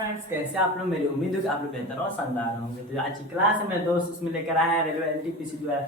Friends, कैसे आप लोग। मेरी उम्मीद है कि आप लोग बेहतर और शानदार होंगे। तो आज की क्लास में दोस्त उसमें लेकर आए हैं रेलवे एनटीपीसी जो है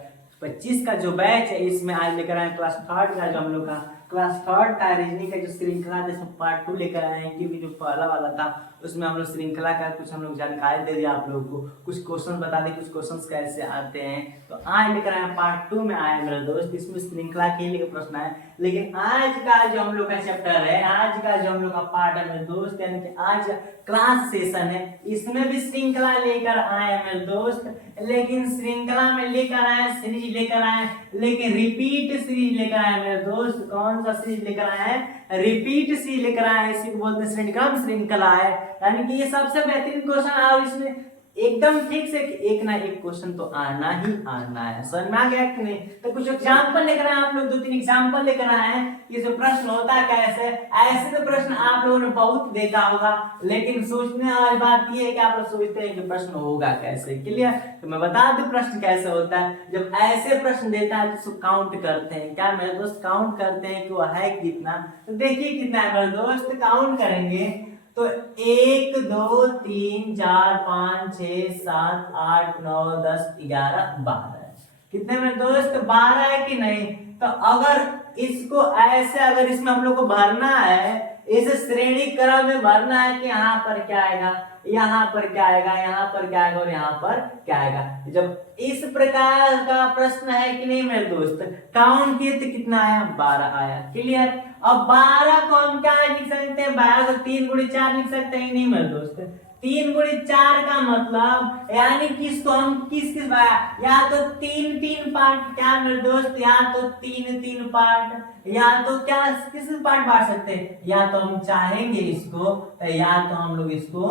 25 का जो बैच है। इसमें आज लेकर आए क्लास थर्ड का, जो हम लोग का क्लास थर्ड का रीजनिंग का जो श्रृंखला था, इसमें पार्ट 2 लेकर आए हैं। क्योंकि जो पहला वाला था उसमें हम लोग श्रृंखला का कुछ हम लोग जानकारी दे दिया आप लोगों को, कुछ क्वेश्चन बता दें कुछ क्वेश्चन कैसे आते हैं। तो आज लेकर आए पार्ट 2 में आए मेरे दोस्त। इसमें श्रृंखला के लिए प्रश्न है, लेकिन आज का जो हम लोग का चैप्टर है, आज का जो हम लोग का पार्ट है मेरे दोस्त, यानी कि आज क्लास सेशन है, इसमें भी श्रृंखला लेकर आए मेरे दोस्त। लेकिन श्रृंखला में लेकर आए, सीरीज लेकर आए, लेकिन रिपीट सीरीज लेकर आए मेरे दोस्त। कौन सा सीरीज लेकर आए हैं? रिपीट सीरीज लेकर आए। इसी को बोलते हैं श्रृंखला है, यानी कि ये सबसे बेहतरीन क्वेश्चन है और इसमें एकदम ठीक से एक ना एक क्वेश्चन तो आना ही आना है। समझ में आ गया कि नहीं? तो कुछ एग्जांपल लेकर आए आप लोग, 2-3 एग्जांपल लेकर आए हैं। ये जो प्रश्न होता है कैसे, ऐसे तो प्रश्न आप लोगों ने बहुत देखा होगा, लेकिन सोचने वाली बात ये है कि आप लोग सोचते हैं कि प्रश्न होगा कैसे। क्लियर? तो मैं बता दूं प्रश्न कैसे होता है। जब ऐसे प्रश्न देता है तो उसको काउंट करते हैं। क्या मेरे दोस्त? काउंट करते हैं कि वो है कितना। तो देखिए कितना है मेरे दोस्त, काउंट करेंगे तो 1 2 3 4 5 6 7 8 9 10 11 12 कितने में दोस्त? 12 है कि नहीं? तो अगर इसको ऐसे, अगर इसमें हम लोग को भरना है, इस श्रेणी क्रम में भरना है कि यहाँ पर क्या आएगा, यहाँ पर क्या आएगा, यहाँ पर क्या आएगा और यहाँ पर क्या आएगा। जब इस प्रकार का प्रश्न है कि नहीं मेरे दोस्त, काउंट किए तो कितना आया? 12 आया। क्लियर? अब 12 को हम क्या लिख सकते हैं? 12 को 3 गुणे 4 लिख सकते हैं नहीं मेरे दोस्त? 3 गुणे 4 का मतलब यानी कि इसको हम किस या तो 3 पार्ट, क्या मेरे दोस्त, या तो 3 पार्ट, या तो क्या किस पार्ट बांट सकते हैं, या तो हम चाहेंगे इसको, या तो हम लोग इसको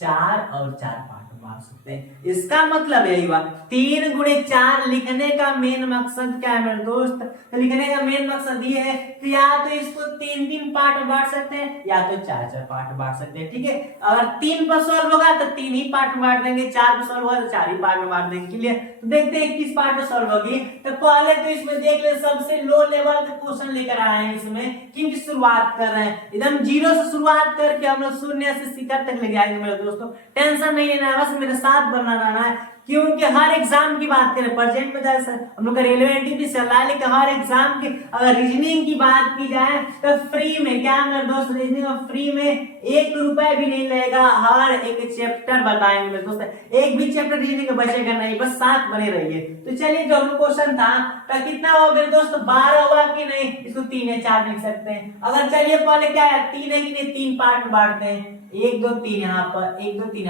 4 और 4 पार्ट बांट सकते हैं। इसका मतलब यही हुआ 3 गुणे 4 लिखने का मेन मकसद क्या है मेरे दोस्त? तो लिखने का मेन मकसद ये है कि या तो इसको 3 पार्ट बांट सकते हैं, या तो 4 पार्ट बांट सकते हैं। ठीक है? अगर 3 पर सॉल्व होगा तो 3 ही पार्ट में बांट देंगे, 4 पर सॉल्व होगा तो 4 ही पार्ट में बांट देंगे। क्लियर? तो देखते हैं किस पार्ट में सॉल्व होगी। तो पहले तो इसमें देख ले, सबसे लो लेवल का क्वेश्चन लेकर आए हैं इसमें। किनकी शुरुआत कर रहे हैं? एकदम 0 से शुरुआत करके हम लोग शून्य से शिखर तक ले जाएंगे मेरे दोस्तों। टेंशन नहीं लेना है, बस मेरे साथ बना रहना है। क्योंकि हर एग्जाम की बात करें, प्रेजेंट में जैसे हम लोग का रेलवे एनटीपीसी चल रहा है, लेकिन हर एग्जाम की अगर रीजनिंग की बात की जाए तो फ्री में, क्या मेरे दोस्त, रीजनिंग में फ्री में 1 रुपए भी नहीं लगेगा। हर एक चैप्टर बताएंगे मेरे दोस्त, एक भी चैप्टर रीजनिंग में बचेगा नहीं, बस साथ बने रहिए। तो चलिए, जो क्वेश्चन था तो कितना हुआ मेरे दोस्त? 12 हुआ कि नहीं? इसको 3 या 4 लिख सकते हैं। अगर चलिए पहले क्या है, 3 है कि नहीं, 3 पार्ट में बांटते हैं। 1 2 3 यहाँ पर, 1 2 3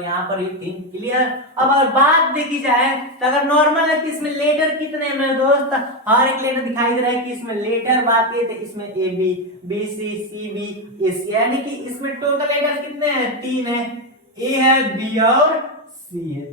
यहाँ पर ये 3। क्लियर? अब अगर बात देखी जाए तो अगर नॉर्मल है तो इसमें लेटर कितने हैं मेरे दोस्त? हर एक लेटर दिखाई दे रहा है कि इसमें लेटर बात है, तो इसमें A B, B C, C B, A C, यानी कि इसमें टोटल लेटर कितने हैं? 3 है। ए है, बी और सी है।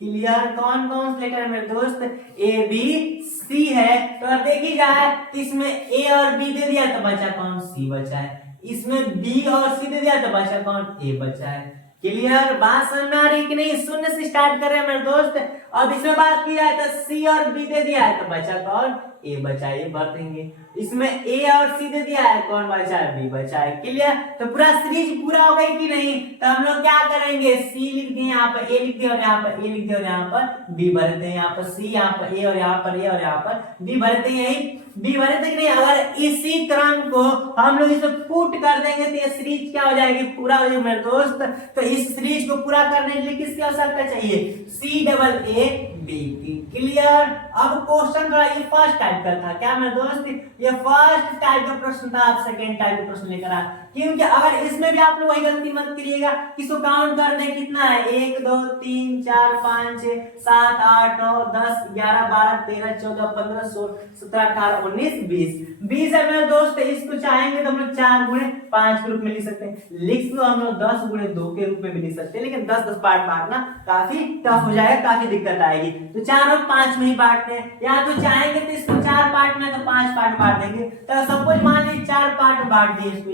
क्लियर? कौन कौन से लेटर है मेरे दोस्त? ए बी सी है। तो अगर देखी जाए तो इसमें ए और बी दे दिया तो बचा कौन? सी बचा है। इसमें बी और सी दे दिया तो बचा कौन? ए बचा है। क्लियर? बात समझ में आ रही कि नहीं? शून्य से स्टार्ट कर रहे हैं मेरे दोस्त। अब इसमें बात की जाए तो सी और बी दे दिया है तो बचा कौन? ए बचा है। ये भर देंगे। इसमें ए और सी दे दिया है, कौन बचा है? बी बचा है। क्लियर? तो पूरा सीरीज पूरा हो गई कि नहीं? तो हम लोग क्या करेंगे, सी लिख दिए, यहाँ पर ए लिख दिए और यहाँ पर ए लिख दिए और यहाँ पर बी भरते हैं। यहाँ पर सी, यहाँ पर ए और यहाँ पर ए और यहाँ पर बी भरते हैं। यही बी भरे तक नहीं। अगर इसी क्रम को हम लोग इसे पुट कर देंगे तो ये सीरीज क्या हो जाएगी? पूरा हो जाएगी मेरे दोस्त। तो इस सीरीज को पूरा करने के लिए किसकी आवश्यकता चाहिए? सी डबल ए बी की। क्लियर? अब क्वेश्चन थोड़ा ये फर्स्ट टाइप का था, क्या मेरे दोस्त? ये फर्स्ट टाइप का प्रश्न था। आप सेकेंड टाइप का प्रश्न लेकर आए, क्योंकि अगर इसमें भी आप लोग वही गलती मत करिएगा, इसको काउंट कर दे कितना है? 1 2 3 4 5 6 7 8 9 10 11 12 13 14 15 16 17 18 19 20 है मेरे दोस्त। इसको चाहेंगे तो हम लोग 4 गुणे 5 के रूप में लिख सकते हैं। लिख लो हम लोग 10 गुणे 2 के रूप में भी लिख सकते हैं, लेकिन 10 पार्ट बांटना काफी टफ हो जाएगा, काफी दिक्कत आएगी। तो 4 और 5 में ही बांटते हैं, या तो चाहेंगे तो इसको 4 पार्ट में तो 5 पार्ट बांट देंगे। तो सपोज मान लीजिए 4 पार्ट बांट दिए इसको,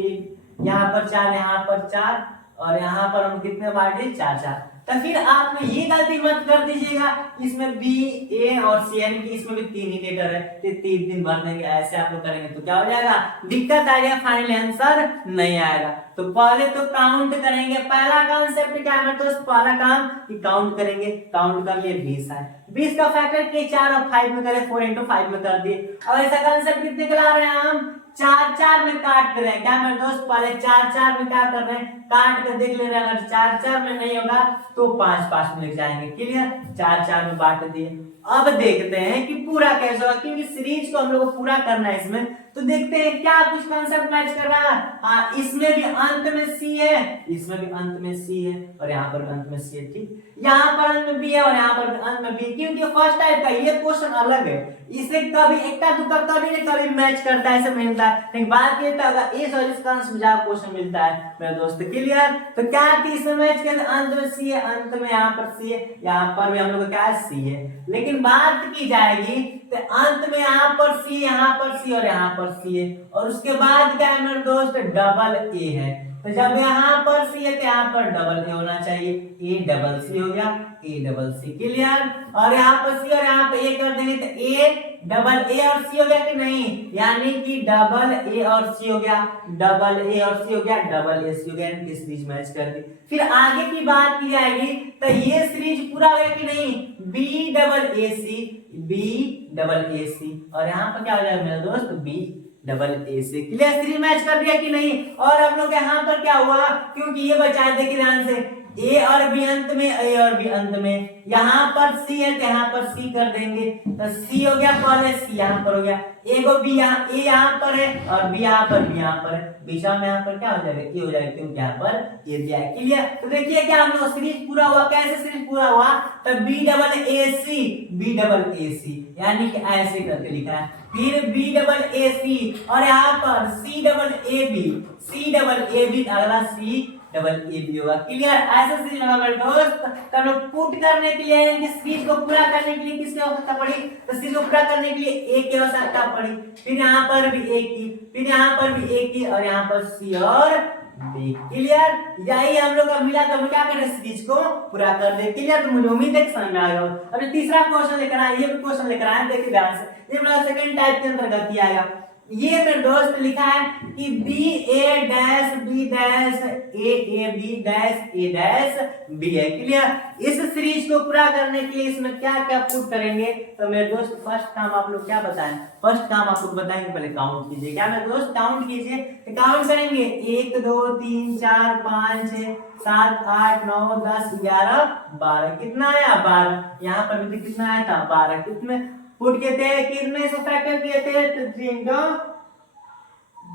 यहाँ पर 4, यहाँ पर 4 और यहाँ पर हम कितने बांटे, 4 4। तो फिर आप ये गलती मत कर दीजिएगा, इसमें बी ए और सी यानी कि इसमें भी 3 ही लेटर है, तो 3 दिन भर देंगे, ऐसे आप लोग करेंगे तो क्या हो जाएगा, दिक्कत आएगा, फाइनल आंसर नहीं आएगा। तो पहले तो काउंट करेंगे, पहला कॉन्सेप्ट क्या है दोस्त, पहला काम कि काउंट करेंगे, काउंट कर लिए 20 है, 20 का फैक्टर के 4 और 5 में करें, 4 × 5 में कर दिए। और ऐसा कॉन्सेप्ट कितने के ला रहे हैं हम, 4 4 में काट रहे हैं, क्या मेरे दोस्त, पहले 4 4 में क्या कर रहे हैं, काट कर देख ले रहे हैं, अगर 4 4 में नहीं होगा तो 5 5 में लिख जाएंगे, क्लियर, 4 4 में बांट दिए। अब देखते हैं कि पूरा कैसे होगा, क्योंकि सीरीज को हम लोग को पूरा करना है इसमें, तो देखते हैं क्या कुछ कांसेप्ट मैच कर रहा है। हाँ, इसमें भी अंत में सी है, इसमें भी अंत में सी है, और यहाँ पर अंत में सी है, ठीक, यहाँ पर अंत में बी है और यहाँ पर अंत में बी, क्योंकि फर्स्ट टाइप का ये क्वेश्चन अलग है, इसे कभी इक्का दुक्का कभी न कभी मैच करता है, ऐसे मिलता है, लेकिन बात ये था अगर इस और इसका अंश में क्वेश्चन मिलता है मेरे दोस्त, क्लियर। तो क्या थी इसमें मैच कर, अंत में सी है, अंत में यहाँ पर सी है, यहाँ पर भी हम लोग का क्या है, सी है, लेकिन बात की जाएगी तो अंत में यहाँ पर सी, यहाँ पर सी और यहाँ पर सी है, और उसके बाद क्या है मेरे दोस्त, डबल ए है, तो जब यहाँ पर सी है तो यहाँ पर डबल ए होना चाहिए, ए डबल सी हो गया, ए डबल सी, क्लियर। और यहाँ पर सी और यहाँ पे ए कर देंगे तो ए डबल ए और सी हो गया कि नहीं, यानी कि डबल ए और सी हो गया, डबल ए और सी हो गया, डबल ए सी हो गया, यानी सीरीज मैच कर दी। फिर आगे की बात की जाएगी तो ये सीरीज पूरा हो गया कि नहीं, B double A C, B double A C, और यहाँ पर क्या हो जाएगा मेरे दोस्त, बी डबल ए से, क्लियर, सीरीज मैच कर दिया कि नहीं। और हम लोग यहाँ पर क्या हुआ, क्योंकि ये बचा है, देखिए ध्यान से, ए और बी अंत में, ए और बी अंत में, यहाँ पर सी है तो यहाँ पर सी कर देंगे, तो सी हो गया, पहले सी यहाँ पर हो गया, एगो बी यहाँ, ए यहाँ पर है और बी यहाँ पर, बी यहाँ पर है, बीचा में यहाँ पर क्या हो जाएगा, ए हो जाएगा, क्योंकि यहाँ पर ए दिया है, क्लियर। तो देखिए क्या हम लोग सीरीज पूरा हुआ, कैसे सीरीज पूरा हुआ, तो B double A C, B double A C, यानी कि ऐसे करके लिखा है, फिर बी डबल ए सी और यहाँ पर C double A B, C double A B, अगला सी डबल ए बी होगा, क्लियर। ऐसे सीरीज होगा मेरे दोस्त, तो हम लोग पुट करने के लिए, यानी सीरीज को पूरा करने के लिए किसकी आवश्यकता पड़ी, तो सीरीज को पूरा करने के लिए ए की आवश्यकता पड़ी, फिर यहाँ पर भी ए की, फिर यहाँ पर भी ए की, और यहाँ पर सी और बी, क्लियर। यही हम लोग का मिला तो हम क्या करें, सीरीज को पूरा कर दे, क्लियर। तो मुझे उम्मीद है कि समझ में आ गया। अभी तीसरा क्वेश्चन लेकर आए, ये भी क्वेश्चन लेकर आए, देखिए ध्यान से, ये हमारा सेकंड टाइप के अंतर्गत ही आएगा। ये मेरे दोस्त लिखा है कि B A dash B dash A B dash A dash B है, क्लियर। इस सीरीज को पूरा करने के लिए इसमें क्या क्या पुट करेंगे, तो मेरे दोस्त फर्स्ट काम आप लोग क्या बताएं, फर्स्ट काम आप लोग बताएंगे, पहले काउंट कीजिए, क्या मेरे दोस्त काउंट कीजिए, तो काउंट करेंगे 1 2 3 4 5 6 7 8 9 10 11 12, कितना आया 12, यहाँ पर भी कितना आया था 12, कितने पुट किए थे, कितने से फैक्टर किए थे, तो 3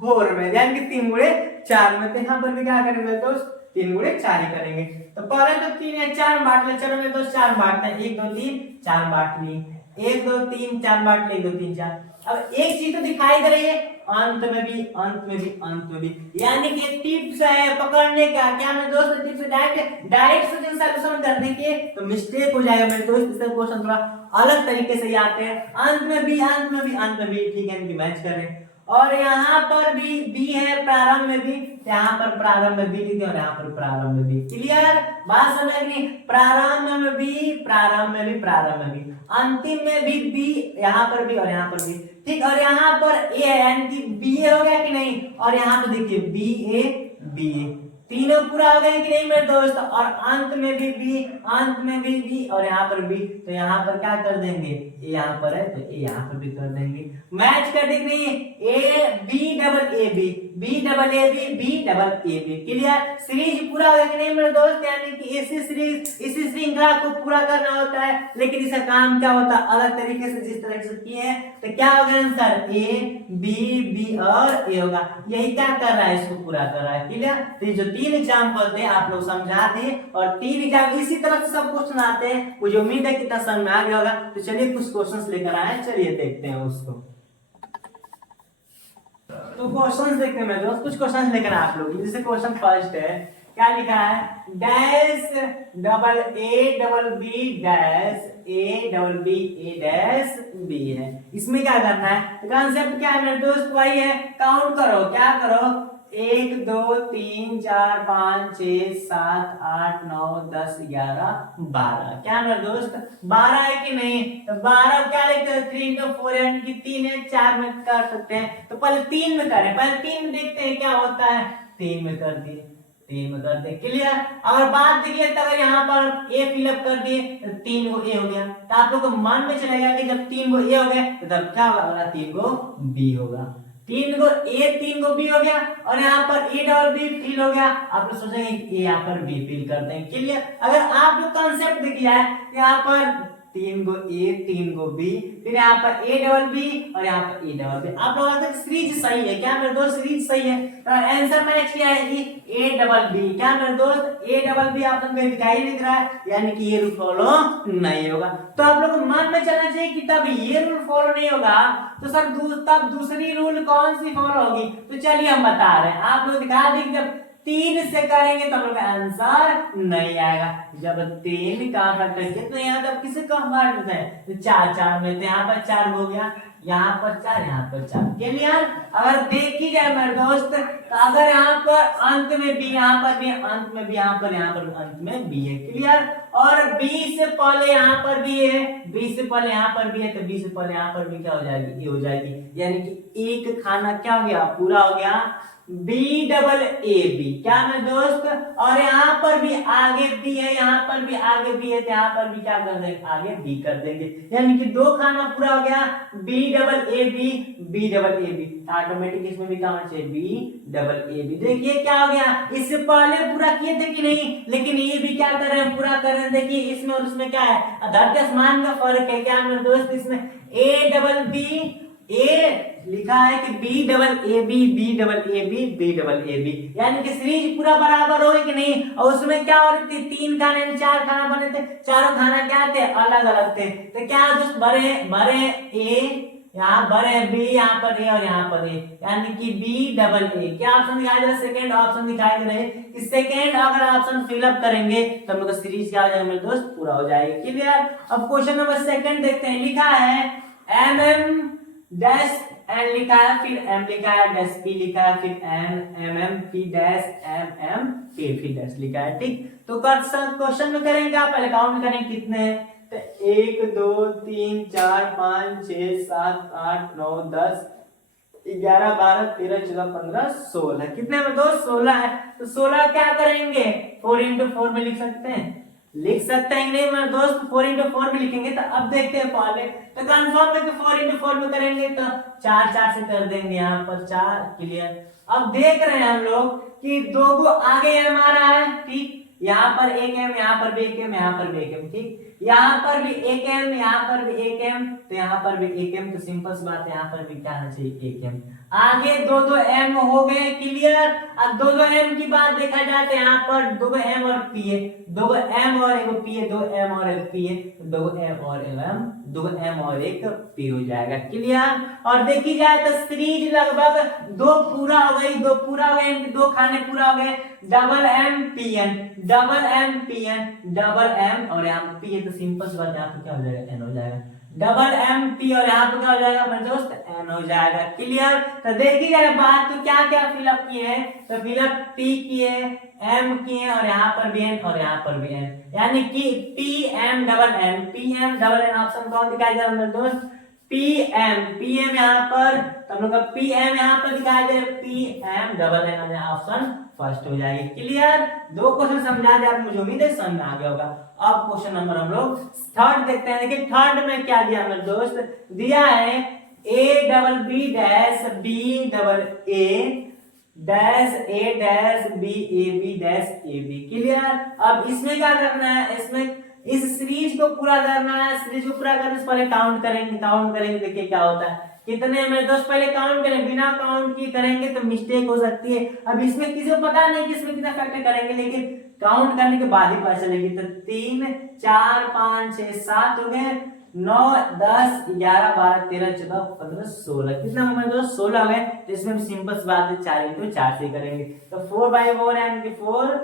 4 में, यानी कि 3 गुणे 4 में, तो यहाँ पर भी क्या करेंगे दोस्त, 3 गुणे 4 ही करेंगे। तो पहले तो 3 या 4 बांट ले, चलो मेरे दोस्त 4 बांटते हैं, 1 2 3 4 बांट ली, 1 2 3 4 बांट ले, 1 2 3 4। अब एक चीज तो दिखाई दे रही है, अंत में भी अंत में भी अंत में भी, यानी कि टिप्स है पकड़ने का, क्या मेरे दोस्त, टिप्स डायरेक्ट सॉल्यूशन करने के तो मिस्टेक हो जाएगा मेरे दोस्त, इससे क्वेश्चन थोड़ा अलग तरीके से आते हैं, अंत में भी अंत में भी अंत में भी, ठीक है, इनकी मैच करें। और यहाँ पर भी बी है, प्रारंभ में भी, यहाँ पर प्रारंभ में बी लिखे और यहाँ पर प्रारंभ में भी, क्लियर, बात समझ नहीं, प्रारंभ में भी, प्रारंभ में भी, प्रारंभ में भी, अंतिम में भी बी, यहाँ पर भी और यहाँ पर भी, ठीक। और यहाँ पर ए है, यानी कि बी ए हो गया कि नहीं, और यहाँ पर देखिए बी ए बी ए, तीनों पूरा हो गए कि नहीं मेरे दोस्त, और अंत में भी बी, अंत में भी बी, और यहाँ पर भी, तो यहाँ पर क्या कर देंगे, ए यहाँ पर है तो ए यहाँ पर भी कर देंगे, मैच कर देंगे, A B double A B, B double A B, B double A B, clear. Series पूरा हो गया कि नहीं मेरे दोस्त, यानी कि इसी सीरीज, इसी श्रृंखला को पूरा करना होता है, लेकिन इसका काम क्या होता है, अलग तरीके से जिस तरह से किए हैं, तो क्या होगा आंसर, ए बी बी और ए होगा, यही क्या कर रहा है, इसको पूरा कर रहा है, क्लियर। तो जो 3 एग्जाम्पल थे आप लोग समझा दिए, और 3 एग्जाम इसी तरह से सब क्वेश्चन आते हैं, मुझे उम्मीद है कितना समझ में आ गया होगा। तो चलिए कुछ क्वेश्चंस लेकर आए, चलिए देखते हैं उसको। तो क्वेश्चंस देखते हैं दोस्त, कुछ क्वेश्चंस लेकर आप लोग, जैसे क्वेश्चन फर्स्ट है, क्या लिखा है, dash double B dash A double B A dash B है, इसमें क्या करना है, कॉन्सेप्ट क्या है मेरे दोस्त, वही है, काउंट करो, क्या करो, 1 2 3 4 5 6 7 8 9 10 11 12, क्या मेरे दोस्त 12 है कि नहीं? तो 12 क्या लिखते हैं 3 into 4 यानी कि 3 है, 4 में कर सकते हैं। तो पहले 3 में करें, पहले 3 में देखते हैं क्या होता है। 3 में कर दिए, 3 में कर दिए, क्लियर। अगर बात देखिए तो अगर यहाँ पर ए फिलअप कर दिए तो 3 को ए हो गया, तो आप लोग को मन में चलेगा कि जब 3 को ए हो गए तो तब क्या होगा, 3 को बी होगा। 3 को ए 3 को बी हो गया और यहाँ पर ए डबल बी फिल हो गया। आप लोग सोचेंगे ए यहाँ पर बी फिल करते हैं, क्लियर। अगर आप लोग कॉन्सेप्ट देखिए यहाँ पर 3 को ए 3 को बी, फिर यहाँ पर ए डबल बी और यहाँ पर ए डबल बी। आप लोगों तक सीरीज सही है क्या मेरे दोस्त? सीरीज सही है। तो आंसर मैच किया है कि ए डबल बी, क्या मेरे दोस्त ए डबल बी आप लोगों को दिखाई नहीं दे रहा है, यानी कि ये रूल फॉलो नहीं होगा। तो आप लोगों को मन में चलना चाहिए कि तब ये रूल फॉलो नहीं होगा तो सर तब दूसरी रूल कौन सी फॉलो होगी? तो चलिए हम बता रहे हैं, आप लोग दिखा देंगे। जब 3 से करेंगे तो हम लोग का आंसर नहीं आएगा। जब 3 का फैक्टर कितना यहाँ तब किसे कम बांटते हैं तो 4 4 में, तो यहाँ पर 4 हो गया, यहाँ पर 4 यहाँ पर 4, क्लियर। अगर देखी जाए मेरे दोस्त तो अगर यहाँ पर अंत में भी, यहाँ पर भी अंत में भी, यहाँ पर अंत में भी है, क्लियर। और b से पहले यहाँ पर भी है, b से पहले यहाँ पर भी है, तो b से पहले यहाँ पर भी क्या हो जाएगी, ये हो जाएगी, यानी कि एक खाना क्या हो गया, पूरा हो गया बी डबल ए बी, क्या मेरे दोस्त। और यहाँ पर भी आगे बी है, यहाँ पर भी आगे बी है, तो यहाँ पर भी क्या कर देंगे, आगे बी कर देंगे, यानी कि 2 खाना पूरा हो गया B double A B, B double A B. Automatic इसमें भी क्या होना चाहिए, बी डबल ए बी। देखिए क्या हो गया, इससे पहले पूरा किए थे कि नहीं, लेकिन ये भी क्या कर रहे हैं, पूरा कर रहे हैं। देखिए इसमें और उसमें क्या है, धरती आसमान का फर्क है, क्या मेरे दोस्त। इसमें ए डबल बी, ए लिखा है कि B double A B, B double A B, B double A B, यानी कि सीरीज पूरा बराबर हो कि नहीं। और उसमें क्या हो रही थी, 3 खाने 4 खाना बने थे, चारों खाना क्या थे, अलग अलग थे। तो क्या दोस्त, बड़े बड़े ए, यहाँ बड़े बी, यहाँ पर ए और यहाँ पर ए, यानी कि बी डबल ए। क्या ऑप्शन दिखाई दे रहा है, सेकेंड ऑप्शन दिखाई दे रहा है। इस सेकेंड अगर ऑप्शन फिलअप करेंगे तो हम लोग का सीरीज क्या हो जाएगा मेरे दोस्त, पूरा हो जाएगा, क्लियर। अब क्वेश्चन नंबर सेकंड देखते हैं। लिखा है एम एम डैश एन लिखा है, फिर एम लिखा है, डैश पी लिखा है, फिर N M M P dash M M P फिर डैश लिखा है, ठीक। तो क्वेश्चन में करेंगे आप, पहले काउंट करेंगे कितने हैं, तो 1 2 3 4 5 6 7 8 9 10 11 12 13 14 15 16, कितने में दोस्त 16 है। तो 16 क्या करेंगे, 4 into 4 में लिख सकते हैं, लिख सकते हैं नहीं मेरे दोस्त, 4 into 4 में लिखेंगे। तो अब देखते हैं पहले, तो कंफर्म है कि 4 into 4 में करेंगे तो 4 4 से कर देंगे, यहाँ पर 4, क्लियर। अब देख रहे हैं हम लोग कि 2 को आगे एम आ रहा है, ठीक, यहाँ पर एक एम, यहाँ पर भी एक एम, यहाँ पर भी एक एम, ठीक, यहाँ पर भी एक एम, यहाँ पर भी एक एम, तो यहाँ पर भी एक एम, तो सिंपल सी बात है, यहाँ पर भी क्या आना चाहिए, एक एम। आगे 2 2 एम हो गए, क्लियर। अब 2 2 एम की बात देखा जाए तो यहाँ पर 2 एम और पी है, 2 एम और एक पी है, 2 एम और एक पी है, 2 एम और एम, 2 एम और एक पी हो जाएगा, क्लियर। और देखी जाए तो सीरीज लगभग 2 पूरा हो गई, 2 पूरा हो गए, 2 खाने पूरा हो गए, double M P N, double M P N, double M और यहाँ पी है, तो सिंपल सी बात यहाँ पे क्या हो जाएगा, एन हो जाएगा, डबल एम पी और यहाँ पे क्या हो जाएगा मेरे दोस्त, एन हो जाएगा, क्लियर। तो देखी जाए बात, तो क्या क्या फिलअप किए हैं, तो फिलअप पी किए, एम किए और यहाँ पर भी एन और यहाँ पर भी एन, यानी कि P M double N, P M double N option कौन दिखाई दे रहा है मेरे दोस्त, पी एम यहाँ पर, तो हम लोग का पी एम यहाँ पर दिखाई दे, P M double N option first हो जाएगी, क्लियर। 2 क्वेश्चन समझा दिया, मुझे उम्मीद है समझ में आ गया होगा। अब क्वेश्चन नंबर हम लोग थर्ड देखते हैं। देखिए थर्ड में क्या दिया मेरे दोस्त, दिया है A double B dash B double A dash A dash B A B dash A B, clear. अब इसमें क्या करना है, इसमें इस सीरीज को पूरा करना है, सीरीज को पूरा करने से पहले काउंट करेंगे, देखिए क्या होता है, कितने मेरे दोस्त, पहले काउंट करें, बिना काउंट की करेंगे तो मिस्टेक हो सकती है। अब इसमें किसी को पता नहीं कि इसमें कितना फैक्टर करेंगे, लेकिन काउंट करने के बाद ही पता चलेगी। तो 3 4 5 6 7 हो गए, 9 10 11 12 13 14 15 16, कितना मेरे दोस्त 16 हो गए। तो इसमें सिंपल सी बात है, 4 into 4 से करेंगे, तो 4/4 यानी कि 4,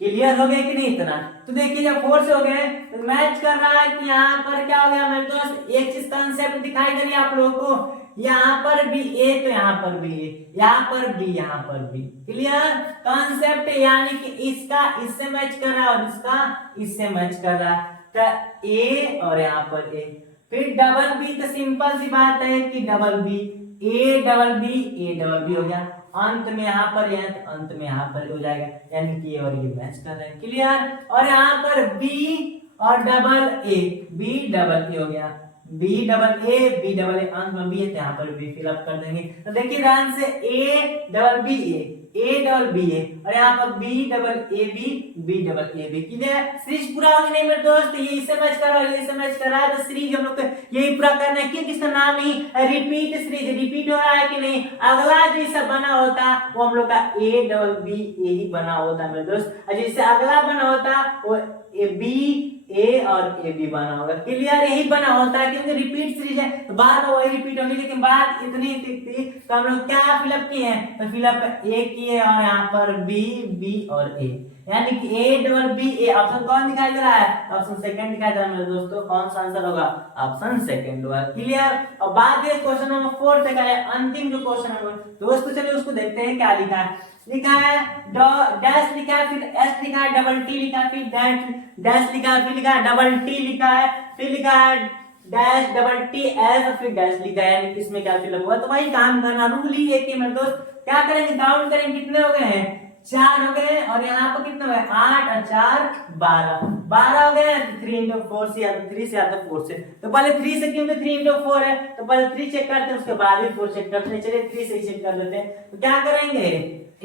क्लियर हो गया कि नहीं इतना। तो देखिए जब 4 से हो गए तो मैच कर रहा है कि यहाँ पर क्या हो गया मेरे दोस्त, एक चीज कंसेप्ट दिखाई दे रही है आप लोगों को यहाँ पर भी ए तो यहाँ पर भी ए, यहाँ पर भी, यहाँ पर भी। क्लियर कॉन्सेप्ट, यानी कि इसका इससे मैच कर रहा है और इसका इससे मैच कर रहा है, तो ए और यहाँ पर ए। फिर डबल बी, तो सिंपल सी बात है कि double B, A double B हो गया, अंत में यहाँ पर है तो अंत में यहाँ पर हो जाएगा, यानी कि और ये मैच कर रहे हैं। क्लियर, और यहाँ पर बी और double A, B double A हो गया, बी डबल ए अंत में बी है तो यहाँ पर बी फिलअप कर देंगे। तो देखिए ध्यान से, ए डबल बी ए और यहाँ पर B double A B. Clear, series पूरा हो गया नहीं मेरे दोस्त, ये इससे मैच कर रहा है, ये इससे मैच कर रहा है, तो सीरीज हम लोग यही पूरा करना है। क्योंकि इसका नाम ही रिपीट सीरीज, रिपीट हो रहा है कि नहीं। अगला जो इसका बना होता वो हम लोग का ए डबल बी ए ही बना होता मेरे दोस्त, और जिससे अगला बना होता वो ए बी ए और ए बी बना होगा। क्लियर, यही बना होता है क्योंकि रिपीट सीरीज है तो बार बार वही रिपीट होगी। लेकिन बात इतनी थी तो हम लोग क्या फिलअप किए हैं, तो फिलअप ए किए और यहाँ पर बी और ए, यानी कि A double B A. Option कौन दिखाई दे रहा है, ऑप्शन सेकंड दिखाई दे रहा है मेरे दोस्तों। कौन सा आंसर होगा, ऑप्शन सेकंड होगा। क्लियर, और बात ये क्वेश्चन नंबर 4 तक है, अंतिम जो क्वेश्चन है दोस्तों, चलिए उसको देखते हैं क्या लिखा है। लिखा है डैश लिखा है, फिर एस लिखा है, डबल टी लिखा है, फिर डैश लिखा है, फिर लिखा है डबल टी लिखा है, फिर लिखा है डैश डबल टी एस और फिर डैश लिखा है, यानी किसमें क्या फिलअप हुआ। तो वही काम करना, रूल ही एक ही मेरे दोस्त। क्या करेंगे, काउंट करेंगे, कितने हो गए हैं, 4 हो गए, और यहाँ पर कितने हो गए, 8 और 4 12 हो गए। 3 into 4 से या 3 से या 4 से, तो पहले 3 से, क्योंकि 3 into 4 है तो पहले 3 चेक करते हैं, उसके बाद भी 4 चेक करते हैं। चलिए 3 से चेक कर लेते हैं। तो क्या करेंगे,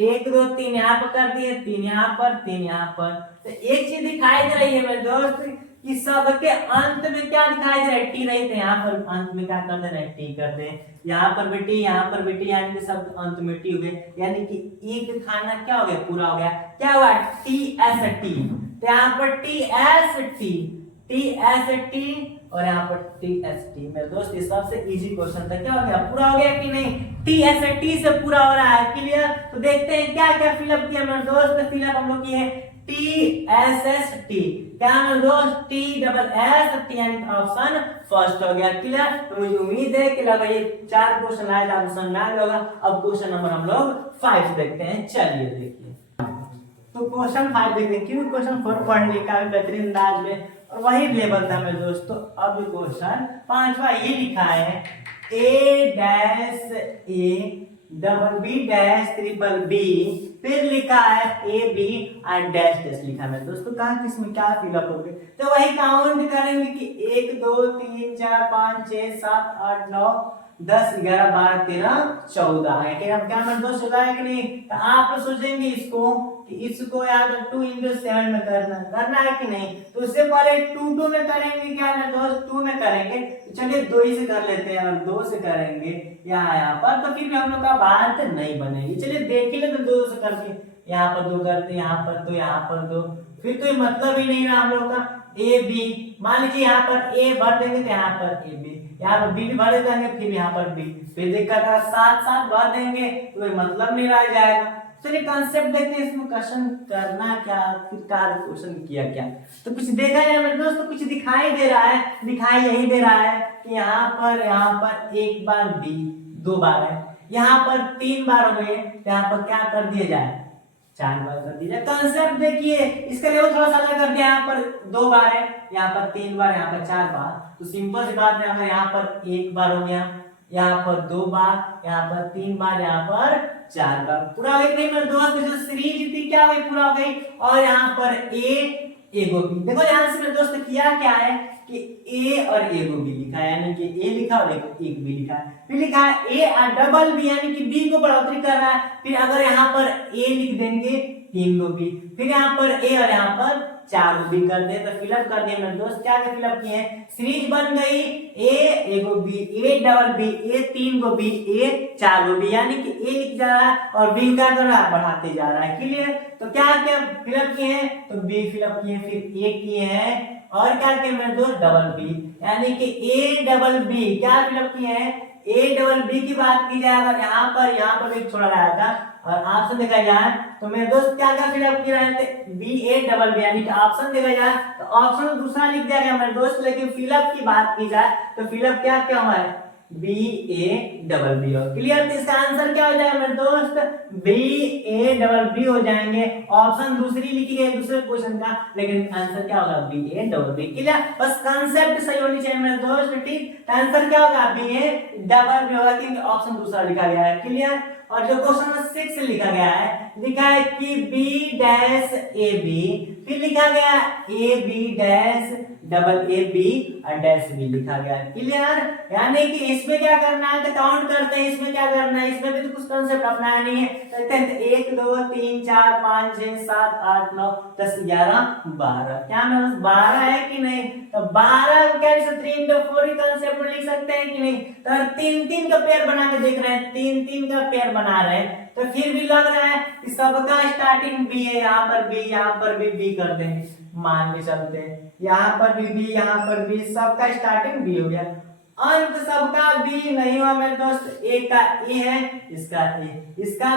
1 2 3 यहाँ पर कर दिए, 3 यहाँ पर, 3 यहाँ पर। तो एक चीज दिखाई दे रही है मेरे दोस्त कि सबके अंत में क्या दिखाई दे रहा है, टी रही, तो यहाँ पर अंत में क्या कर देना है, टी कर दे। यहाँ पर बेटी, यहाँ पर बेटी, यानी कि सब अंत में टी हो गए, यानी कि एक खाना क्या हो गया, पूरा हो गया। क्या हुआ, टी एस टी, तो यहाँ पर टी एस टी और यहाँ पर टी एस टी। मेरे दोस्त ये सबसे इजी क्वेश्चन था, क्या हो गया, पूरा हो गया कि नहीं, टी एस टी से पूरा हो रहा है। क्लियर, तो देखते हैं क्या क्या फिलअप किया मेरे दोस्त। फिलअप हम लोग किए टी एस एस टी, क्या मेरे दोस्त, टी डबल एस टी, यानी ऑप्शन फर्स्ट हो गया। क्लियर, तो मुझे उम्मीद है कि लगा ये 4 क्वेश्चन आया था, आपको समझ में आ गया होगा। अब क्वेश्चन नंबर हम लोग 5 देखते हैं। चलिए देखिए, तो क्वेश्चन 5 देखते हैं, क्योंकि क्वेश्चन 4 पढ़ लिया काफी बेहतरीन अंदाज में और वही लेवल था मेरे दोस्तों। अब क्वेश्चन 5वां ये लिखा है, A dash A double B dash triple B, फिर लिखा है ए बी और डैश डैश लिखा है दोस्तों। कहा कि इसमें क्या फिलअप हो गए, तो वही काउंट करेंगे कि 1 2 3 4 5 6 7 8 9 10 11 12 13 14 है। क्या मेरे दोस्त 14 है कि नहीं। तो आप लोग सोचेंगे इसको कि इसको यार 2 into 7 में करना है कि नहीं। तो उससे पहले 2 में करेंगे, क्या मेरे दोस्त 2 में करेंगे। तो चलिए 2 ही से कर लेते हैं, और 2 से करेंगे यहाँ पर, तो फिर भी हम लोग का बात नहीं बनेगी। चलिए देख ही ले, तो 2 से करके यहाँ पर 2 करते, यहाँ पर 2, यहाँ पर 2, फिर तो ये मतलब ही नहीं रहा हम लोग का। ए बी, मान लीजिए यहाँ पर ए भर देंगे तो यहाँ पर ए बी, यहाँ पर बी भी भर देंगे, फिर यहाँ पर बी, फिर दिक्कत है साथ साथ भर देंगे तो ये मतलब नहीं रह जाएगा। चलिए कॉन्सेप्ट देखते हैं, इसमें क्वेश्चन करना क्या, फिर क्वेश्चन किया क्या। तो कुछ देखा जाए मेरे दोस्तों, कुछ दिखाई दे रहा है, दिखाई यही दे रहा है कि यहाँ पर 1 बार बी 2 बार है, यहाँ पर 3 बार हो गए, यहाँ पर क्या कर दिया जाए, 4 बार कर दिया जाए। कॉन्सेप्ट देखिए, इसका लेवल थोड़ा सा अलग कर दिया, यहाँ पर 2 बार है, यहाँ पर 3 बार, यहाँ पर 4 बार। तो सिंपल सी बात है, अगर यहाँ पर 1 बार हो गया, यहाँ पर 2 बार, यहाँ पर 3 बार, यहाँ पर 4 बार, पूरा हो गई नहीं मेरे दोस्त। जो सीरीज थी क्या हो गई, पूरा हो गई। और यहाँ पर ए गो बी, देखो ध्यान से मेरे दोस्त, किया क्या है कि ए और ए गो बी लिखा है, यानी कि ए लिखा और एक बी लिखा है। फिर लिखा है ए और डबल बी, यानी कि बी को बढ़ोतरी कर रहा है। फिर अगर यहाँ पर ए लिख देंगे 3 गो बी, फिर यहाँ पर ए और यहाँ पर 4 गो बी कर दे, तो फिलअप कर दिए मेरे दोस्त। क्या क्या फिलअप किए हैं, सीरीज बन गई A go B, A double B, A 3 go B, A 4 go B, यानी कि ए लिख जा रहा है और बी क्या कर रहा है, बढ़ाते जा रहा है। क्लियर, तो क्या क्या फिलअप किए हैं, तो बी फिलअप किए, फिर ए किए हैं, और क्या किए मेरे दोस्त, डबल बी, यानी कि ए डबल बी क्या फिलअप किए हैं, ए डबल बी की बात की जाए, अगर यहाँ पर एक छोड़ा रहा था और ऑप्शन देखा जाए तो मेरे दोस्त क्या क्या फिलअप किए रहे थे, बी ए डबल बी, यानी कि ऑप्शन देखा जाए तो ऑप्शन दूसरा लिख दिया गया मेरे दोस्त। लेकिन फिलअप की बात की जाए तो फिलअप क्या क्या हुआ है, बी ए डबल बी हो। क्लियर? तो इसका आंसर क्या हो जाएगा मेरे दोस्त? बी ए डबल बी हो जाएंगे। ऑप्शन दूसरी लिखी गई दूसरे क्वेश्चन का, लेकिन आंसर क्या होगा? B A double B. Clear? बस कंसेप्ट सही होनी चाहिए मेरे दोस्त। ठीक, आंसर क्या होगा? बी ए डबल बी होगा, क्योंकि ऑप्शन दूसरा लिखा गया है। क्लियर? और जो क्वेश्चन नंबर 6 लिखा गया है, लिखा है कि बी डैश ए बी, फिर लिखा गया A B dash double A B और डैश बी लिखा गया है। क्लियर? यानी कि इसमें क्या करना है तो काउंट करते हैं, इसमें क्या करना है, इसमें भी तो कुछ कंसेप्ट अपनाया नहीं है। कहते हैं 1 2 3 4 5 6 7 8 9 10 11 12, क्या मेरे 12 है कि नहीं? तो 12 क्या 3 into 4 ही कंसेप्ट लिख सकते हैं कि नहीं? तो 3 3 का पेयर बना के देख रहे हैं, 3 3 का पेयर बना रहे हैं, तो फिर भी लग रहा है कि सबका स्टार्टिंग बी है। यहाँ पर बी, यहाँ पर भी बी कर देंगे, मान के चलते हैं। यहाँ पर भी बी, यहाँ पर भी, सबका स्टार्टिंग बी हो गया। अंत सबका बी नहीं हुआ मेरे दोस्त, ए का ए है, इसका ए, इसका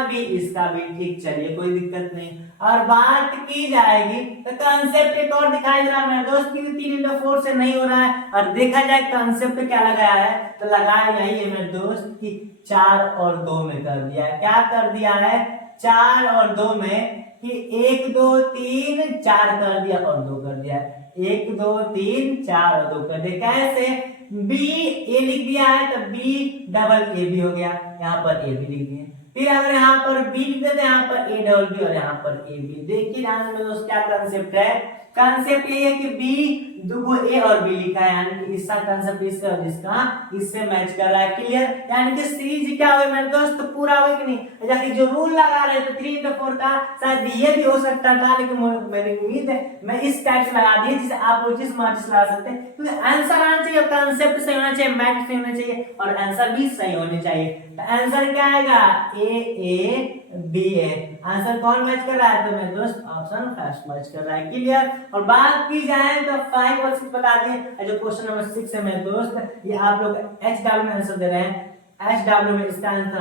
भी। ठीक, चलिए कोई दिक्कत नहीं। और बात की जाएगी तो कंसेप्ट एक और दिखाई दे रहा है मेरे दोस्त, क्योंकि 3 into 4 से नहीं हो रहा है। और देखा जाए कंसेप्ट क्या लगाया है, तो लगाया यही है मेरे दोस्त कि 4 और 2 में कर दिया है। क्या कर दिया है? 4 और 2 में, कि 1 2 3 4 कर दिया और 2 कर दिया। 1 2 3 4 और 2 कर दिया। कैसे? बी ए लिख दिया है तो बी डबल ए बी हो गया, यहाँ पर ए बी लिख दिए। फिर अगर यहाँ पर बी लिख देते, यहाँ पर ए डबल बी और यहाँ पर ए बी। देखिए ध्यान में दोस्त क्या कंसेप्ट है। कंसेप्ट ये है कि बी दुगो ए और बी लिखा है, यानी कि इसका कंसेप्ट इसका और इसका इससे मैच कर रहा है। क्लियर? यानी कि सीरीज क्या हुई मेरे दोस्त? पूरा हुआ कि नहीं? जाके जो रूल लगा रहे थे 3 into 4 का, शायद ये भी हो सकता था, लेकिन मेरी उम्मीद है मैं इस टाइप से लगा दिए, जिसे आप लोग जिस मर्जी से लगा सकते हैं। क्योंकि आंसर आना चाहिए, कंसेप्ट सही होना चाहिए, मैथ सही होना चाहिए और आंसर भी सही होने चाहिए। तो आंसर क्या आएगा? A B A. आंसर कौन मैच कर रहा है? तो मेरे दोस्त ऑप्शन फर्स्ट मैच कर रहा है। क्लियर? और बात की जाए तो 5 और 6 बता दिए। जो क्वेश्चन नंबर 6 है मेरे दोस्त, ये आप लोग HW में आंसर दे रहे हैं। HW में इसका आंसर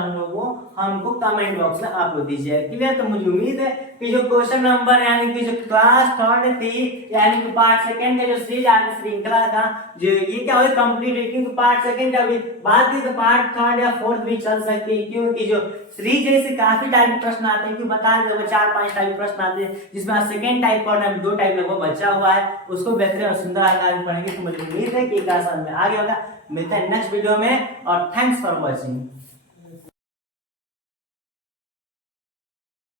हमको कमेंट बॉक्स में आप लोग दीजिए। क्लियर? तो मुझे उम्मीद है कि जो क्वेश्चन नंबर यानी कि जो क्लास 3 थी, यानी कि पार्ट 2 का जो सीरीज आगे श्रृंखला था, जो ये क्या हुई कंप्लीट है। क्योंकि पार्ट 2 का भी बात की तो पार्ट 3 या 4 भी चल सकती है, क्योंकि जो सीरीज जैसे काफी टाइप के प्रश्न आते हैं। क्योंकि बता दें 4-5 टाइप के प्रश्न आते हैं, जिसमें सेकंड टाइप पढ़ना है, 2 टाइप लगभग बचा हुआ है, उसको बेहतर और सुंदर आकार में पढ़ेंगे। तो मुझे उम्मीद है कि एक आसान में आगे होगा। मिलते हैं नेक्स्ट वीडियो में और थैंक्स फॉर वॉचिंग।